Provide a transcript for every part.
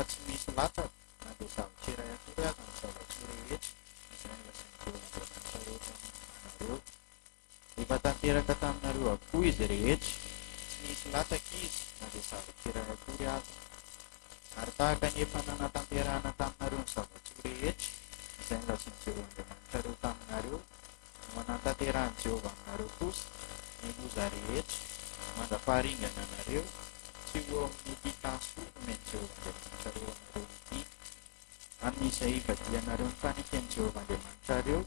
Rehefa tsy misy lata na dia zavatra iray akory aza ny zavatra rehetra izay nolazain'i Jehovah taminareo. Efa tanteraka taminareo avokoa izy rehetra, tsy nisy lataka izy na dia zavatra iray akory aza. Ary tahaka ny efa nanatanterahana taminareo ny zavatra rehetra izay nolazain'i Jehovahandriamanitrareo taminareo, no manantanterahany Jehovah aminareo kosa ny loza rehetra mandrapaharingana anareo tsy ho eo amin'ny ity tasoa nomeny Jehovahandriamanitrareo anareo ity. Amin'izay ivadianareo ny fanikan'i Jehovahandriamanitrareo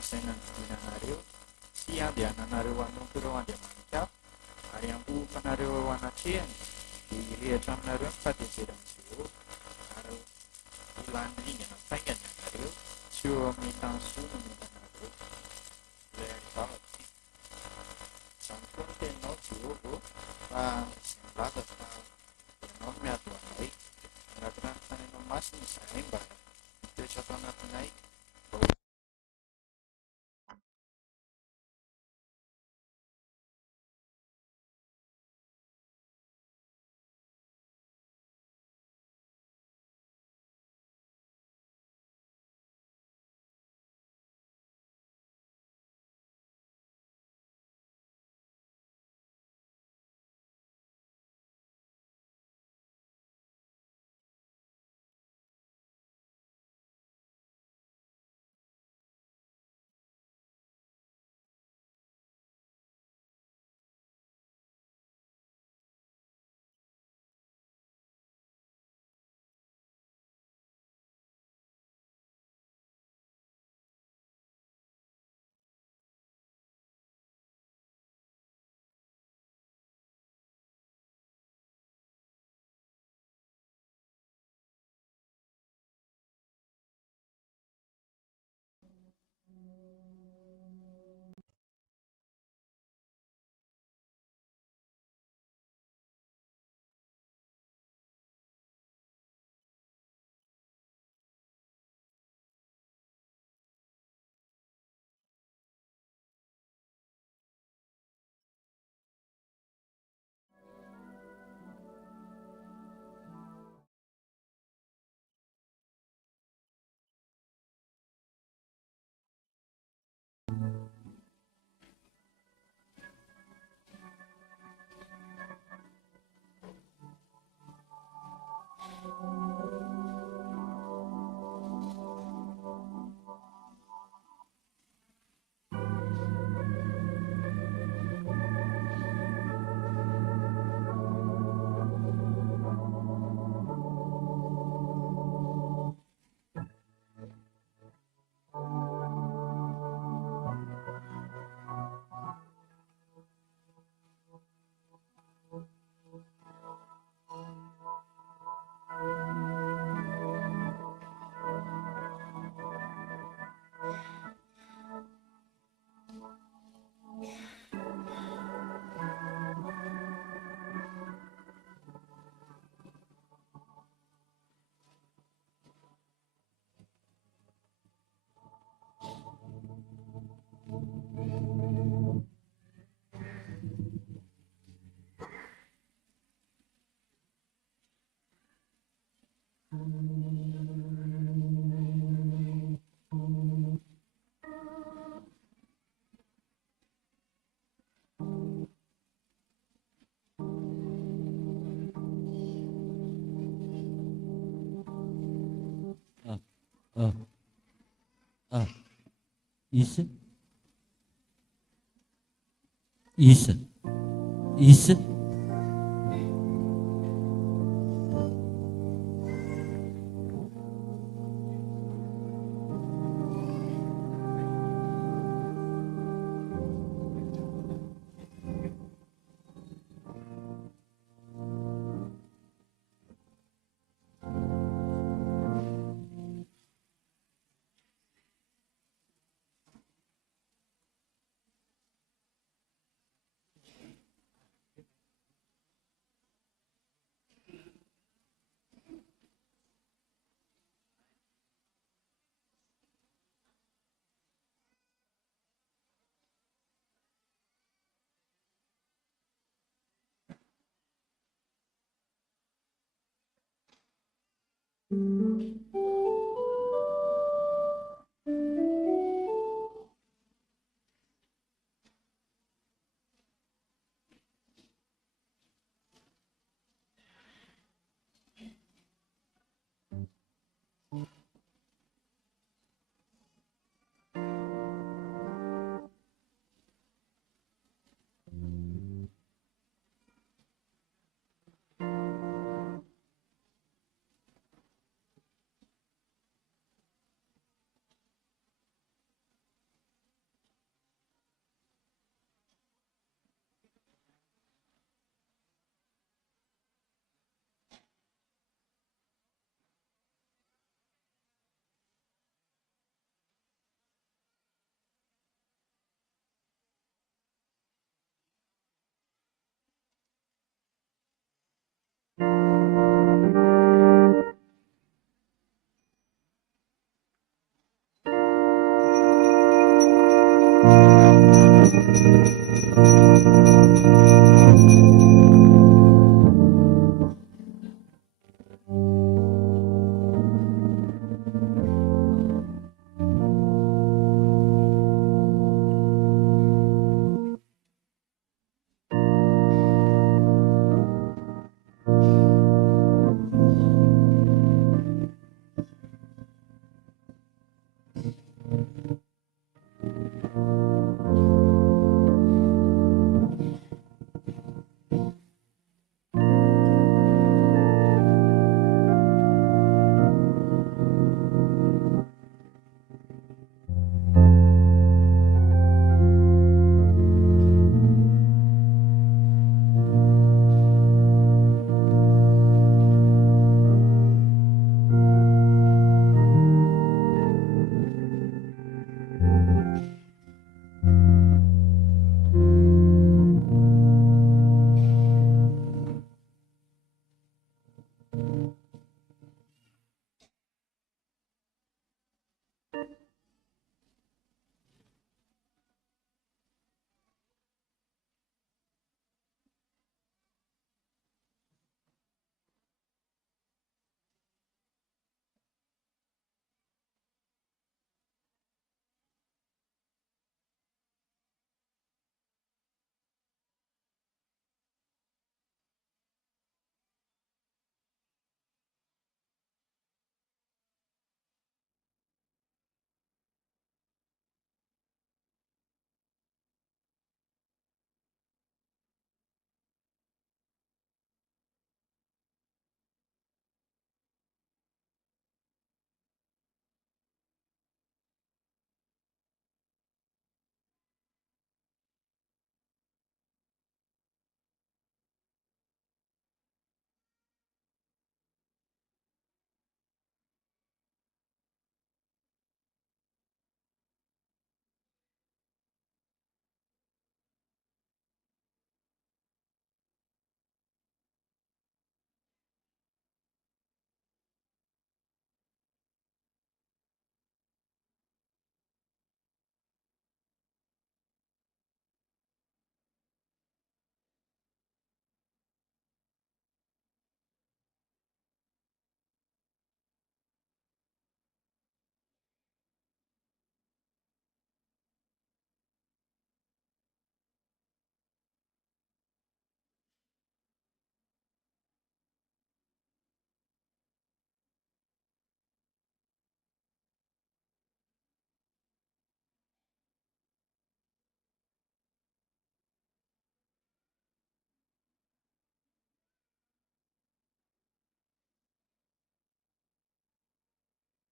izay nanodidina anareo, sy andehananareo hanompo ireo andriamanitra hafa ary hampofanareo eo anatrehany, dia hirehitra aminareo ny fahatezerany Jehovah ary ho lany lingana faingany anareo tsy eo amin'ny tany soa nomena anareo. Ilay arivavatry izany koa no teninao Jehovah, fa izay milaza fa ianao no miady ho anay, mirakitra ny fanainao masina izahay mba mitoetra ato anatinay. Isa. Isa. Isa.